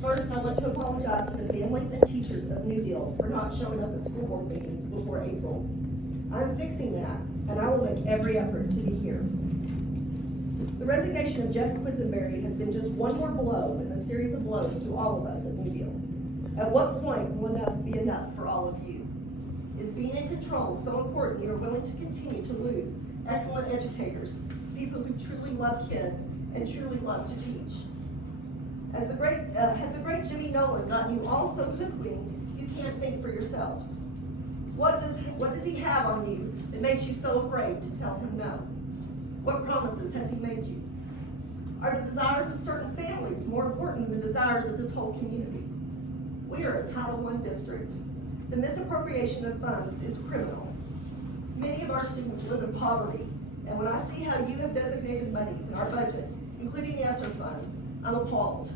First, I want to apologize to the families and teachers of New Deal for not showing up at school board meetings before April. I'm fixing that, and I will make every effort to be here. The resignation of Jeff Quisenberry has been just one more blow in a series of blows to all of us at New Deal. At what point will enough be enough for all of you? Is being in control so important you are willing to continue to lose excellent educators, people who truly love kids and truly love to teach? Has the great Jimmy Nolan gotten you all so hoodwinked you can't think for yourselves? What does he have on you that makes you so afraid to tell him no? What promises has he made you? Are the desires of certain families more important than the desires of this whole community? We are a Title I district. The misappropriation of funds is criminal. Many of our students live in poverty, and when I see how you have designated monies in our budget, including the ESSER funds, I'm appalled.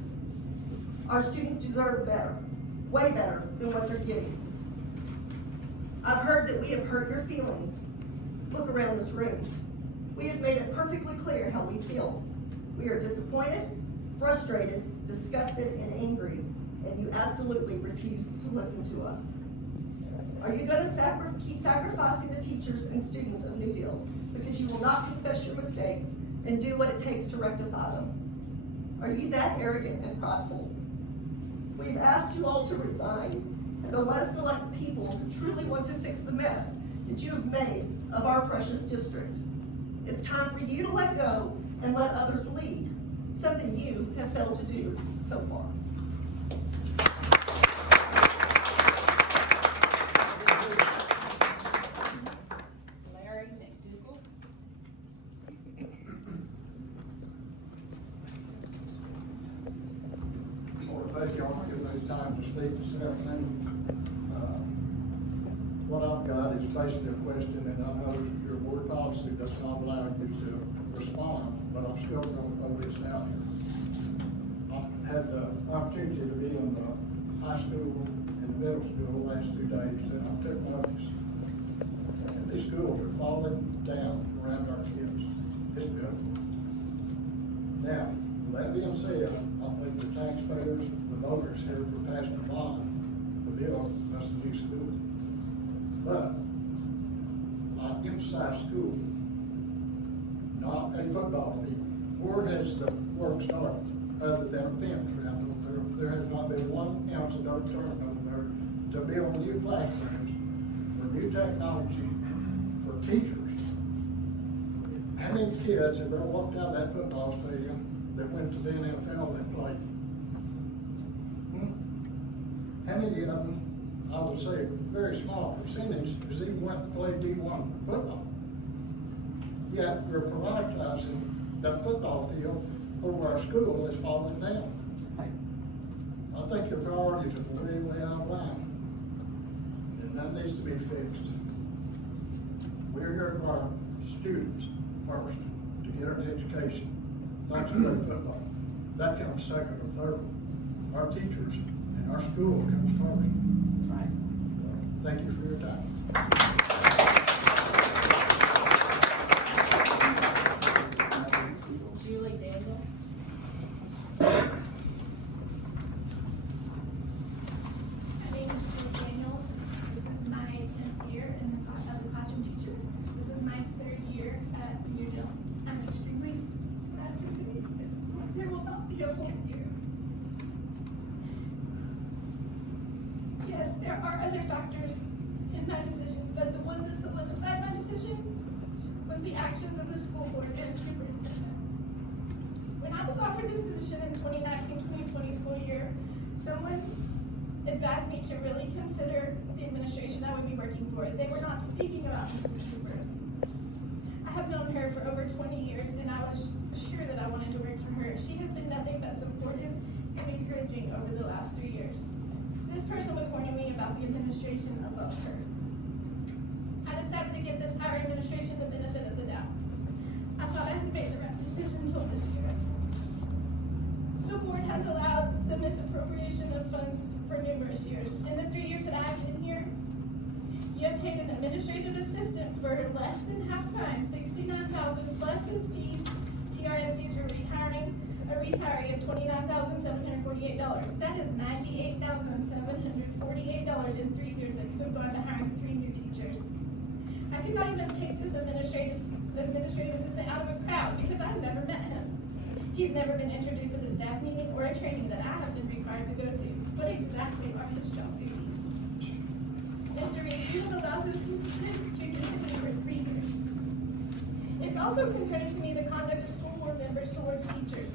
Our students deserve better, way better than what they're getting. I've heard that we have hurt your feelings. Look around this room. We have made it perfectly clear how we feel. We are disappointed, frustrated, disgusted, and angry, and you absolutely refuse to listen to us. Are you going to keep sacrificing the teachers and students of New Deal because you will not confess your mistakes and do what it takes to rectify them? Are you that arrogant and prideful? We've asked you all to resign and to let us elect people who truly want to fix the mess that you have made of our precious district. It's time for you to let go and let others lead, something you have failed to do so far. Larry McDougall. I want to thank y'all for giving me time to speak this afternoon. What I've got is basically a question, and I know your board policy does not allow you to respond, but I'm still going to throw this out here. I've had the opportunity to be in the high school and middle school the last 2 days, and I took notice. And these schools are falling down around our kids. It's beautiful. Now, with that being said, I think the taxpayers, the voters here for passing a bond to build us a new school. But I emphasize school, not a football field. Where has the work started other than a fence around over there? There has not been 1 ounce of dirt turned over there to build new classrooms for new technology for teachers. How many kids have ever walked out of that football stadium that went to the NFL and played? How many of them, I would say a very small percentage, has even went and played D1 football? Yet we're prioritizing that football field over our school that's falling down. I think your priorities are way, way out of line, and that needs to be fixed. We're here for our students first, to get an education, not to play football. That comes second or third. Our teachers and our school comes first. Right. Thank you for your time. Julie Daniel. My name is Julie Daniel. This is my 10th year as a classroom teacher. This is my 3rd year at New Deal. I'm extremely sad to say that there will not be a 4th year. Yes, there are other factors in my decision, but the one that solidified my decision was the actions of the school board and the superintendent. When I was offered this position in 2019-2020 school year, someone advised me to really consider the administration I would be working for. They were not speaking about Mrs. Cooper. I have known her for over 20 years, and I was sure that I wanted to work for her. She has been nothing but supportive and encouraging over the last 3 years. This person was warning me about the administration above her. I decided to give this higher administration the benefit of the doubt. I thought I had made the right decision until this year. The board has allowed the misappropriation of funds for numerous years. In the 3 years that I've been here, you have paid an administrative assistant for less than half time, $69,000 plus his fees, TRS fees for rehiring, a retiree of $29,748. That is $98,748 in 3 years that could have gone to hiring 3 new teachers. I could not even pick this administrative assistant out of a crowd because I've never met him. He's never been introduced at a staff meeting or a training that I have been required to go to. What exactly are his job duties? Mr. Reed, you have allowed this to continue for 3 years. It's also concerning to me the conduct of school board members towards teachers.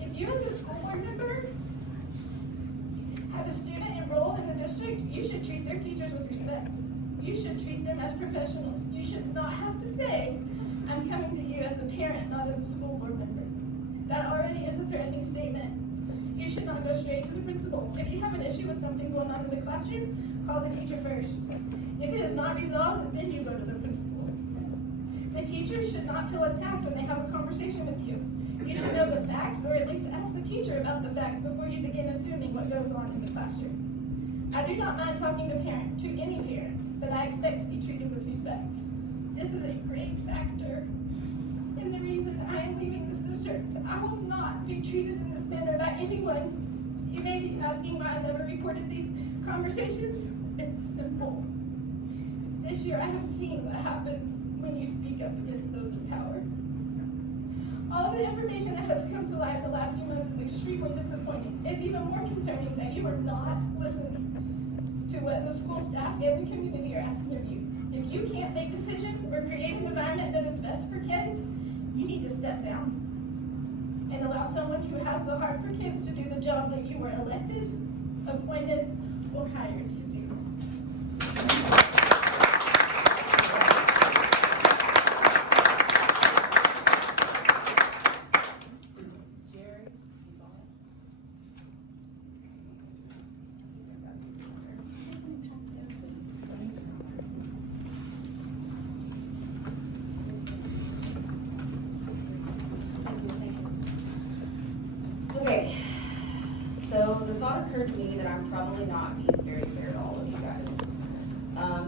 If you as a school board member have a student enrolled in the district, you should treat their teachers with respect. You should treat them as professionals. You should not have to say, I'm coming to you as a parent, not as a school board member. That already is a threatening statement. You should not go straight to the principal. If you have an issue with something going on in the classroom, call the teacher first. If it is not resolved, then you go to the principal. The teachers should not feel attacked when they have a conversation with you. You should know the facts, or at least ask the teacher about the facts before you begin assuming what goes on in the classroom. I do not mind talking to any parent, but I expect to be treated with respect. This is a great factor in the reason I am leaving this district. I will not be treated in this manner by anyone. You may be asking why I never reported these conversations. It's simple. This year I have seen what happens when you speak up against those in power. All of the information that has come to light the last few months is extremely disappointing. It's even more concerning that you are not listening to what the school staff and the community are asking of you. If you can't make decisions or create an environment that is best for kids, you need to step down and allow someone who has the heart for kids to do the job that you were elected, appointed, or hired to do. Jerry, Yvonne. Okay, so the thought occurred to me that I'm probably not being very fair to all of you guys.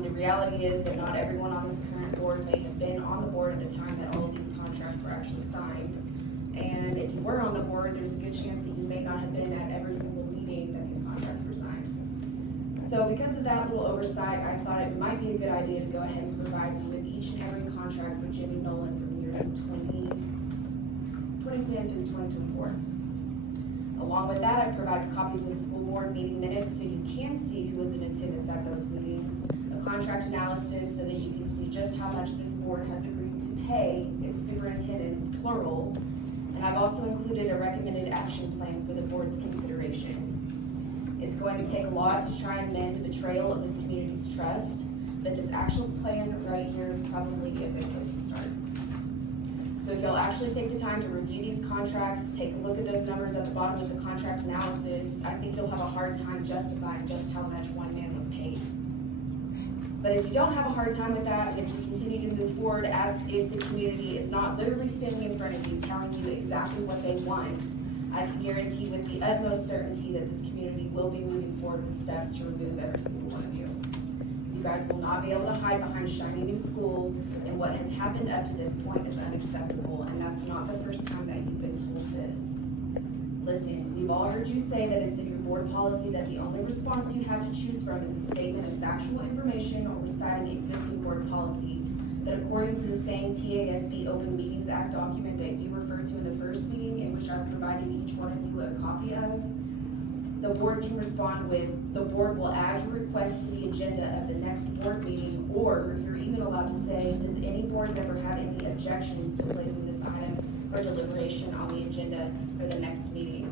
The reality is that not everyone on this current board may have been on the board at the time that all of these contracts were actually signed. And if you were on the board, there's a good chance that you may not have been at every single meeting that these contracts were signed. So because of that little oversight, I thought it might be a good idea to go ahead and provide you with each and every contract for Jimmy Nolan from the years of 2010 through 2024. Along with that, I've provided copies of school board meeting minutes so you can see who was in attendance at those meetings, a contract analysis so that you can see just how much this board has agreed to pay its superintendents, plural, and I've also included a recommended action plan for the board's consideration. It's going to take a lot to try and mend the betrayal of this community's trust, but this actual plan right here is probably a good place to start. So if you'll actually take the time to review these contracts, take a look at those numbers at the bottom of the contract analysis, I think you'll have a hard time justifying just how much one man was paid. But if you don't have a hard time with that, and if you continue to move forward as if the community is not literally standing in front of you telling you exactly what they want, I can guarantee with the utmost certainty that this community will be moving forward with steps to remove every single one of you. You guys will not be able to hide behind shiny new school, and what has happened up to this point is unacceptable, and that's not the first time that you've been told this. Listen, we've all heard you say that it's in your board policy that the only response you have to choose from is a statement of factual information or reciting the existing board policy. But according to the same TASB Open Meetings Act document that you referred to in the first meeting, in which I provided each one of you a copy of, the board can respond with, the board will add your request to the agenda of the next board meeting, or you're even allowed to say, does any board member have any objections to placing this item for deliberation on the agenda for the next meeting?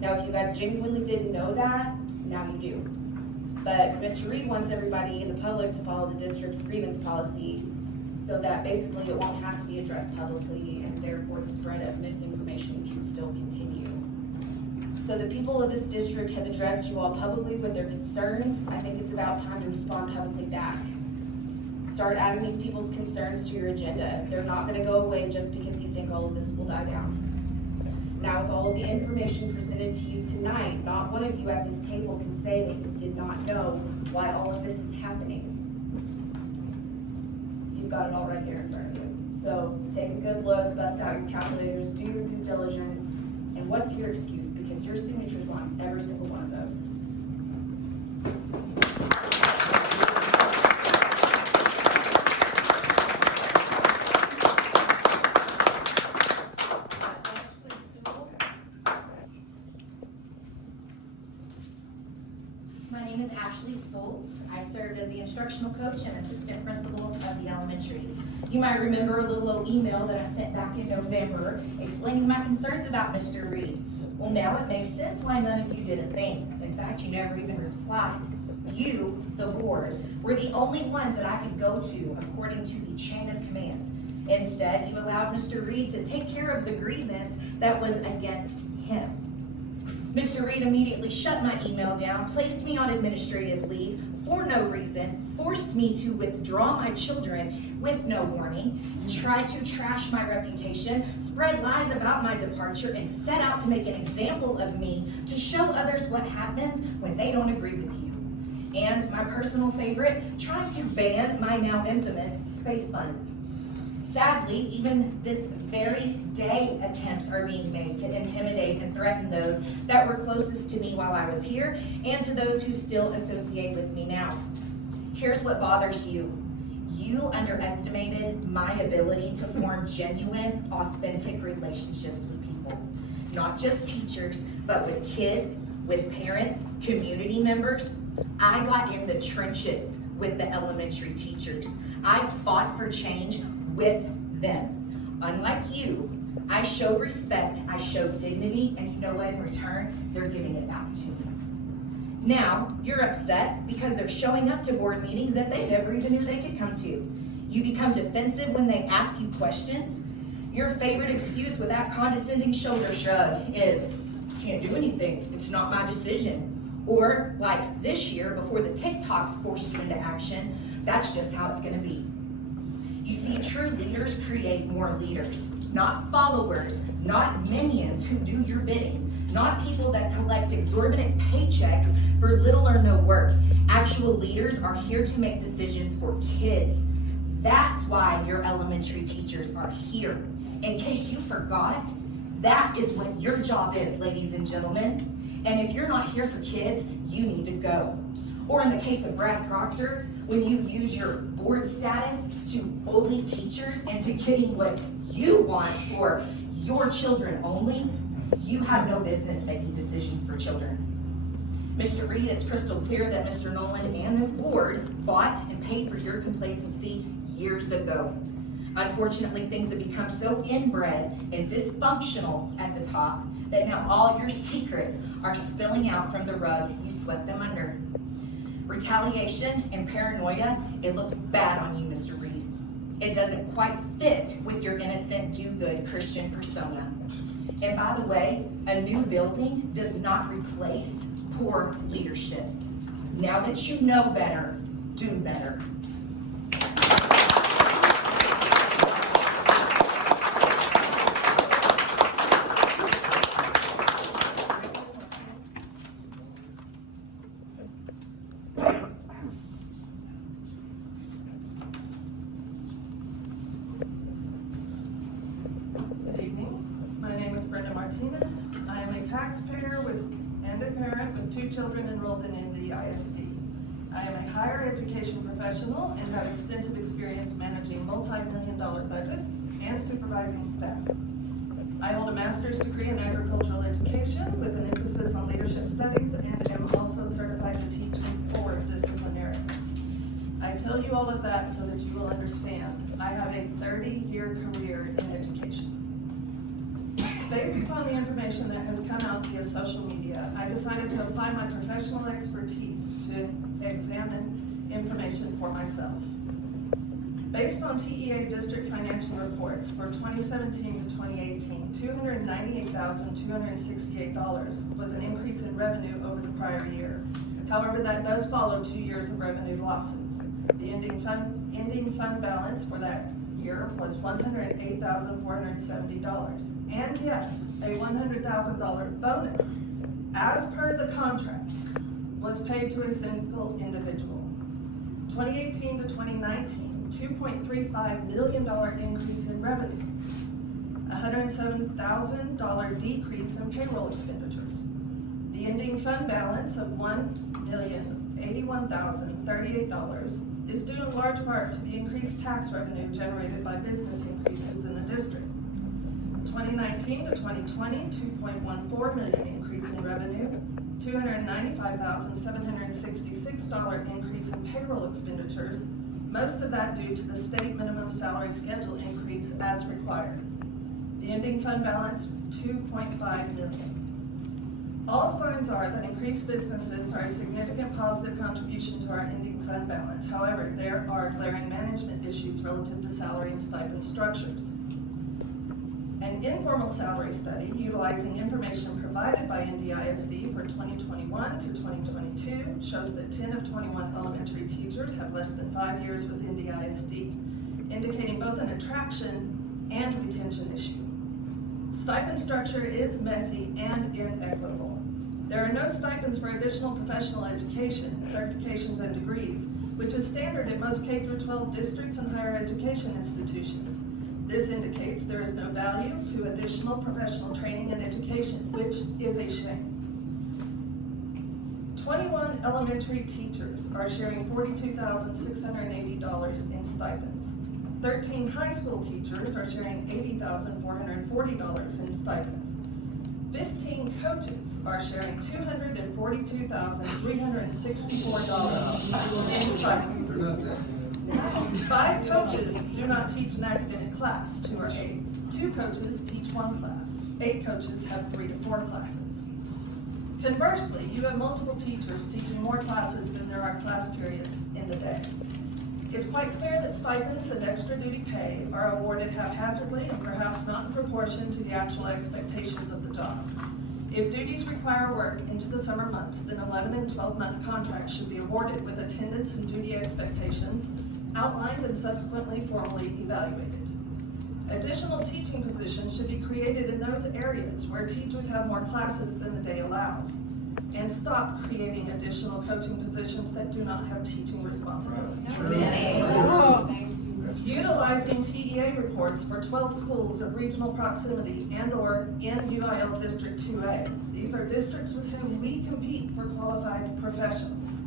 Now, if you guys genuinely didn't know that, now you do. But Mr. Reed wants everybody in the public to follow the district's grievance policy so that basically it won't have to be addressed publicly, and therefore the spread of misinformation can still continue. So the people of this district have addressed you all publicly with their concerns. I think it's about time to respond publicly back. Start adding these people's concerns to your agenda. They're not gonna go away just because you think all of this will die down. Now, with all of the information presented to you tonight, not one of you at this table can say that you did not know why all of this is happening. You've got it all right there in front of you. So take a good look, bust out your calculators, do your due diligence, and what's your excuse? Because your signature's on every single one of those. My name is Ashley Stoll. I served as the instructional coach and assistant principal of the elementary. You might remember a little old email that I sent back in November explaining my concerns about Mr. Reed. Well, now it makes sense why none of you did a thing. In fact, you never even replied. You, the board, were the only ones that I could go to according to the chain of command. Instead, you allowed Mr. Reed to take care of the grievance that was against him. Mr. Reed immediately shut my email down, placed me on administrative leave for no reason, forced me to withdraw my children with no warning, tried to trash my reputation, spread lies about my departure, and set out to make an example of me to show others what happens when they don't agree with you. And my personal favorite, trying to ban my now infamous space buns. Sadly, even this very day, attempts are being made to intimidate and threaten those that were closest to me while I was here and to those who still associate with me now. Here's what bothers you. You underestimated my ability to form genuine, authentic relationships with people. Not just teachers, but with kids, with parents, community members. I got in the trenches with the elementary teachers. I fought for change with them. Unlike you, I showed respect, I showed dignity, and you know what, in return, they're giving it back to me. Now, you're upset because they're showing up to board meetings that they never even knew they could come to. You become defensive when they ask you questions. Your favorite excuse with that condescending shoulder shrug is, can't do anything, it's not my decision. Or, like this year, before the TikToks forced you into action, that's just how it's gonna be. You see, true leaders create more leaders, not followers, not minions who do your bidding, not people that collect exorbitant paychecks for little or no work. Actual leaders are here to make decisions for kids. That's why your elementary teachers are here. In case you forgot, that is what your job is, ladies and gentlemen. And if you're not here for kids, you need to go. Or in the case of Brad Proctor, when you use your board status to bully teachers into getting what you want for your children only, you have no business making decisions for children. Mr. Reed, it's crystal clear that Mr. Nolan and this board bought and paid for your complacency years ago. Unfortunately, things have become so inbred and dysfunctional at the top that now all your secrets are spilling out from the rug you swept them under. Retaliation and paranoia, it looks bad on you, Mr. Reed. It doesn't quite fit with your innocent, do-good Christian persona. And by the way, a new building does not replace poor leadership. Now that you know better, do better. Good evening. My name is Brenda Martinez. I am a taxpayer and a parent with 2 children enrolled in the ISD. I am a higher education professional and have extensive experience managing multi-million-dollar budgets and supervising staff. I hold a master's degree in agricultural education with an emphasis on leadership studies and am also certified to teach 4 disciplinarians. I tell you all of that so that you will understand. I have a 30-year career in education. Based upon the information that has come out via social media, I decided to apply my professional expertise to examine information for myself. Based on TEA district financial reports for 2017 to 2018, $298,268 was an increase in revenue over the prior year. However, that does follow 2 years of revenue losses. The ending fund balance for that year was $108,470. And yes, a $100,000 bonus, as per the contract, was paid to a single individual. 2018 to 2019, $2.35 million increase in revenue, $107,000 decrease in payroll expenditures. The ending fund balance of $1,081,038 is due in large part to the increased tax revenue generated by business increases in the district. 2019 to 2020, $2.14 million increase in revenue, $295,766 increase in payroll expenditures, most of that due to the state minimum salary schedule increase as required. The ending fund balance, $2.5 million. All signs are that increased businesses are a significant positive contribution to our ending fund balance. However, there are glaring management issues relative to salary and stipend structures. An informal salary study utilizing information provided by NDISD for 2021 to 2022 shows that 10 of 21 elementary teachers have less than 5 years with NDISD, indicating both an attraction and retention issue. Stipend structure is messy and inequitable. There are no stipends for additional professional education, certifications, and degrees, which is standard at most K-12 districts and higher education institutions. This indicates there is no value to additional professional training and education, which is a shame. 21 elementary teachers are sharing $42,680 in stipends. 13 high school teachers are sharing $80,440 in stipends. 15 coaches are sharing $242,364 in stipends. 5 coaches do not teach an academic class, 2 are aides. 2 coaches teach 1 class. 8 coaches have 3 to 4 classes. Conversely, you have multiple teachers teaching more classes than there are class periods in the day. It's quite clear that stipends and extra duty pay are awarded haphazardly and perhaps not in proportion to the actual expectations of the job. If duties require work into the summer months, then 11 and 12-month contracts should be awarded with attendance and duty expectations outlined and subsequently formally evaluated. Additional teaching positions should be created in those areas where teachers have more classes than the day allows, and stop creating additional coaching positions that do not have teaching responsibilities. Utilizing TEA reports for 12 schools of regional proximity and/or in UIL District 2A. These are districts with whom we compete for qualified professionals.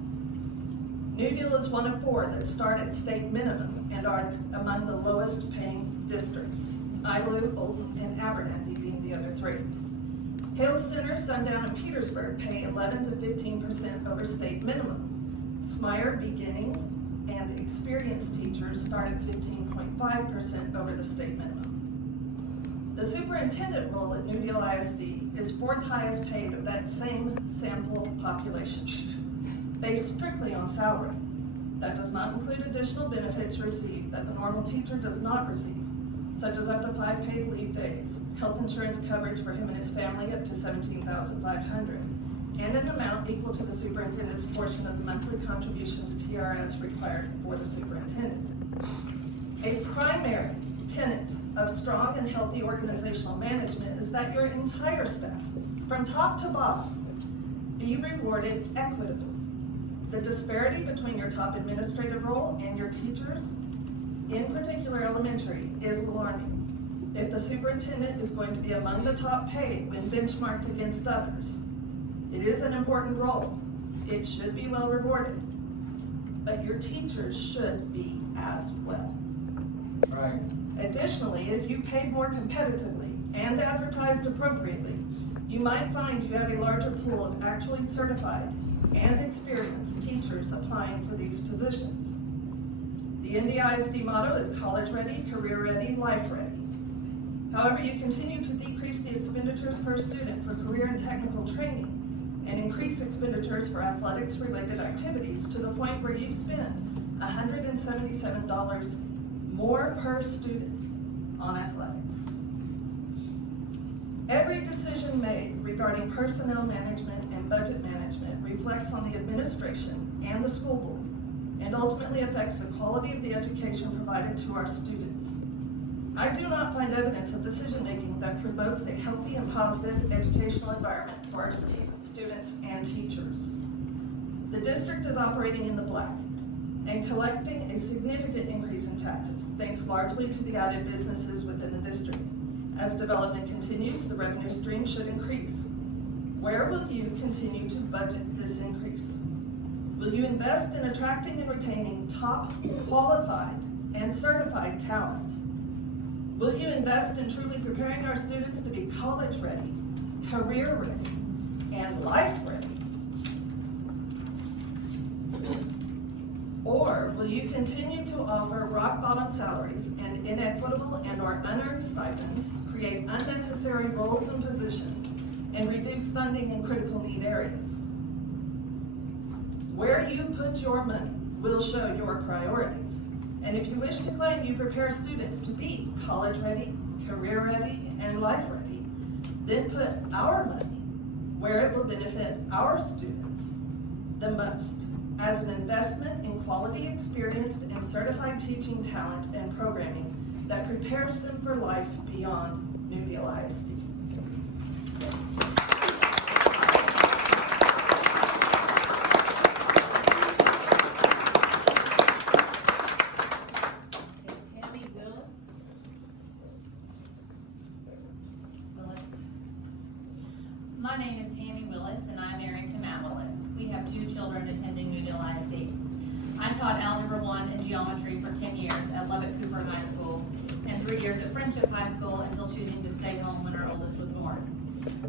New Deal is one of 4 that start at state minimum and are among the lowest paying districts. Idlewild, Olden, and Abernathy being the other 3. Hales Center, Sundown, and Petersburg pay 11 to 15% over state minimum. Smyer, beginning, and experienced teachers start at 15.5% over the state minimum. The superintendent role at New Deal ISD is 4th highest paid of that same sample population, based strictly on salary. That does not include additional benefits received that the normal teacher does not receive, such as up to 5 paid leave days, health insurance coverage for him and his family up to $17,500, and an amount equal to the superintendent's portion of the monthly contribution to TRS required for the superintendent. A primary tenet of strong and healthy organizational management is that your entire staff, from top to bottom, be rewarded equitably. The disparity between your top administrative role and your teachers, in particular elementary, is alarming. If the superintendent is going to be among the top paid when benchmarked against others, it is an important role. It should be well rewarded, but your teachers should be as well. Right. Additionally, if you paid more competitively and advertised appropriately, you might find you have a larger pool of actually certified and experienced teachers applying for these positions. The NDISD motto is college ready, career ready, life ready. However, you continue to decrease the expenditures per student for career and technical training and increase expenditures for athletics related activities to the point where you spend $177 more per student on athletics. Every decision made regarding personnel management and budget management reflects on the administration and the school board, and ultimately affects the quality of the education provided to our students. I do not find evidence of decision-making that promotes a healthy and positive educational environment for our students and teachers. The district is operating in the black. and collecting a significant increase in taxes, thanks largely to the added businesses within the district. As development continues, the revenue stream should increase. Where will you continue to budget this increase? Will you invest in attracting and retaining top qualified and certified talent? Will you invest in truly preparing our students to be college ready, career ready, and life ready? Or will you continue to offer rock bottom salaries and inequitable and/or unearned stipends, create unnecessary roles and positions, and reduce funding in critical need areas? Where you put your money will show your priorities. And if you wish to claim you prepare students to be college ready, career ready, and life ready, then put our money where it will benefit our students the most, as an investment in quality, experienced, and certified teaching talent and programming that prepares them for life beyond New Deal ISD. Tammy Willis. My name is Tammy Willis, and I'm married to Matt Willis. We have 2 children attending New Deal ISD. I taught Algebra 1 and Geometry for 10 years at Lubbock Cooper High School and 3 years at Friendship High School until choosing to stay home when our oldest was born.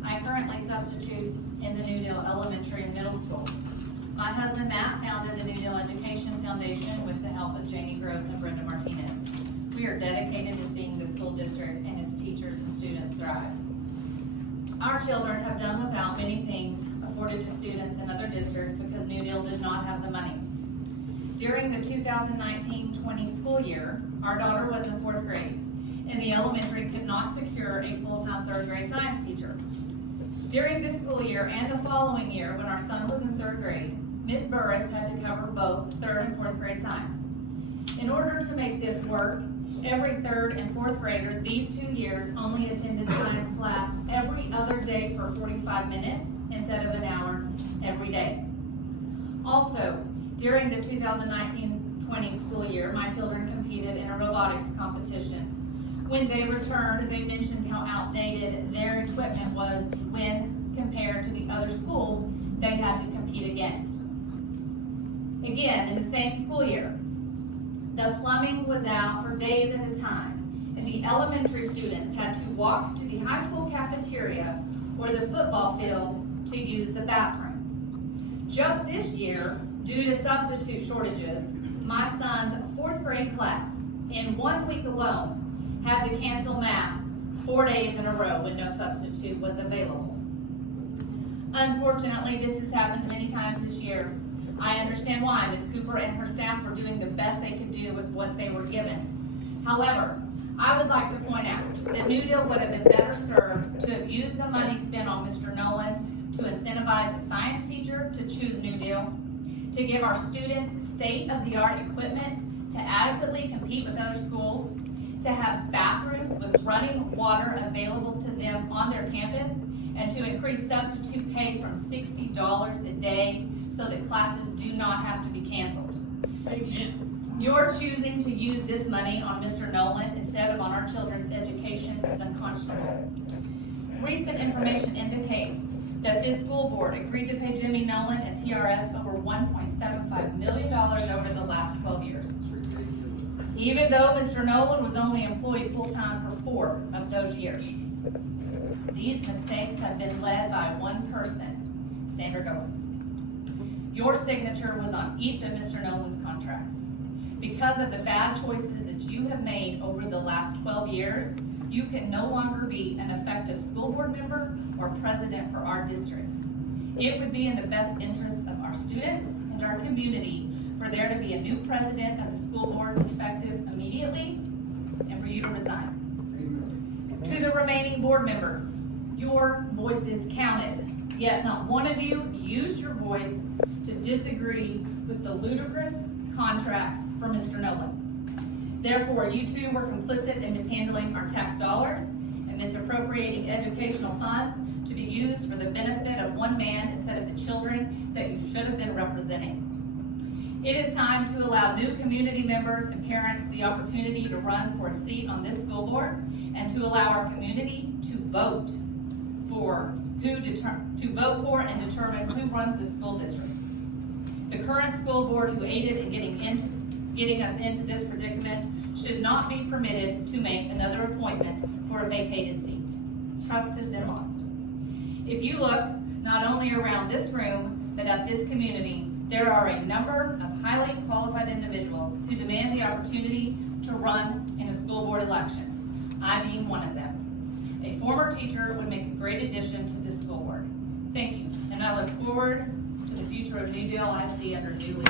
I currently substitute in the New Deal Elementary and Middle School. My husband Matt founded the New Deal Education Foundation with the help of Janie Gross and Brenda Martinez. We are dedicated to seeing the school district and its teachers and students thrive. Our children have done without many things afforded to students in other districts because New Deal did not have the money. During the 2019-20 school year, our daughter was in 4th grade, and the elementary could not secure a full-time 3rd grade science teacher. During this school year and the following year, when our son was in 3rd grade, Ms. Burris had to cover both 3rd and 4th grade science. In order to make this work, every 3rd and 4th grader these 2 years only attended science class every other day for 45 minutes instead of an hour every day. Also, during the 2019-20 school year, my children competed in a robotics competition. When they returned, they mentioned how outdated their equipment was when compared to the other schools they had to compete against. Again, in the same school year, the plumbing was out for days at a time, and the elementary students had to walk to the high school cafeteria or the football field to use the bathroom. Just this year, due to substitute shortages, my son's 4th grade class, in 1 week alone, had to cancel math 4 days in a row when no substitute was available. Unfortunately, this has happened many times this year. I understand why. Ms. Cooper and her staff were doing the best they could do with what they were given. However, I would like to point out that New Deal would have been better served to have used the money spent on Mr. Nolan to incentivize a science teacher to choose New Deal, to give our students state-of-the-art equipment to adequately compete with other schools, to have bathrooms with running water available to them on their campus, and to increase substitute pay from $60 a day so that classes do not have to be canceled. You're choosing to use this money on Mr. Nolan instead of on our children's education is unconscionable. Recent information indicates that this school board agreed to pay Jimmy Nolan and TRS over $1.75 million over the last 12 years. Even though Mr. Nolan was only employed full-time for 4 of those years. These mistakes have been led by one person, Sandra Goins. Your signature was on each of Mr. Nolan's contracts. Because of the bad choices that you have made over the last 12 years, you can no longer be an effective school board member or president for our district. It would be in the best interest of our students and our community for there to be a new president of the school board effective immediately and for you to resign. To the remaining board members, your voices counted, yet not one of you used your voice to disagree with the ludicrous contracts for Mr. Nolan. Therefore, you two were complicit in mishandling our tax dollars and misappropriating educational funds to be used for the benefit of one man instead of the children that you should have been representing. It is time to allow new community members and parents the opportunity to run for a seat on this school board and to allow our community to vote for and determine who runs the school district. The current school board who aided in getting us into this predicament should not be permitted to make another appointment for a vacated seat. Trust has been lost. If you look not only around this room, but at this community, there are a number of highly qualified individuals who demand the opportunity to run in a school board election. I being one of them. A former teacher would make a great addition to this school board. Thank you, and I look forward to the future of New Deal ISD under new leadership. I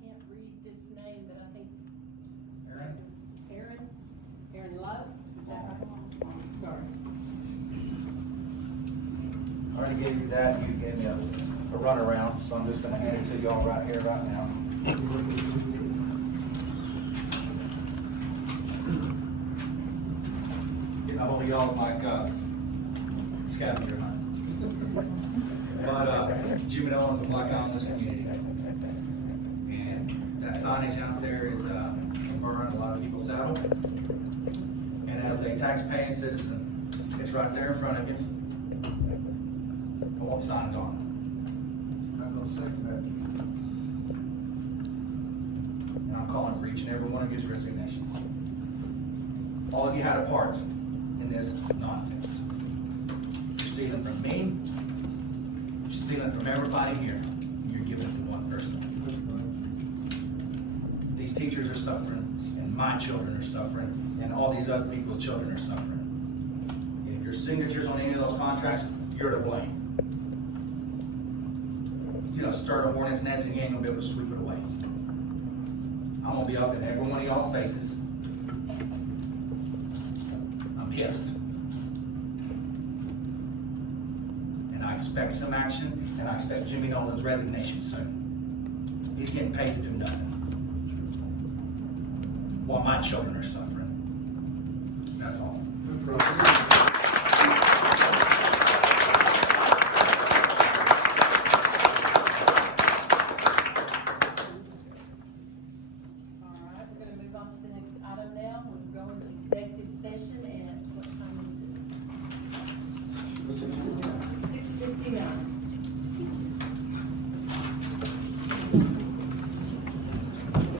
can't read this name, but I think Aaron Love, is that right? Sorry. I already gave you that, you gave me a runaround, so I'm just gonna hand it to y'all right here, right now. Getting a hold of y'all's like, scavenger hunt. But, Jimmy Nolan's a black eye on this community. And that signage out there is, a burn a lot of people's saddle. And as a tax-paying citizen, it's right there in front of you. I want signed on. I'm gonna second that. And I'm calling for each and every one of you's resignations. All of you had a part in this nonsense. You're stealing from me. You're stealing from everybody here. And you're giving it to one person. These teachers are suffering, and my children are suffering, and all these other people's children are suffering. And if your signatures on any of those contracts, you're to blame. You know, stir the hornet's nest and you ain't gonna be able to sweep it away. I'm gonna be up in every one of y'all's faces. I'm pissed. And I expect some action, and I expect Jimmy Nolan's resignation soon. He's getting paid to do nothing. While my children are suffering. That's all. All right, we're gonna move on to the next item now. We're going to executive session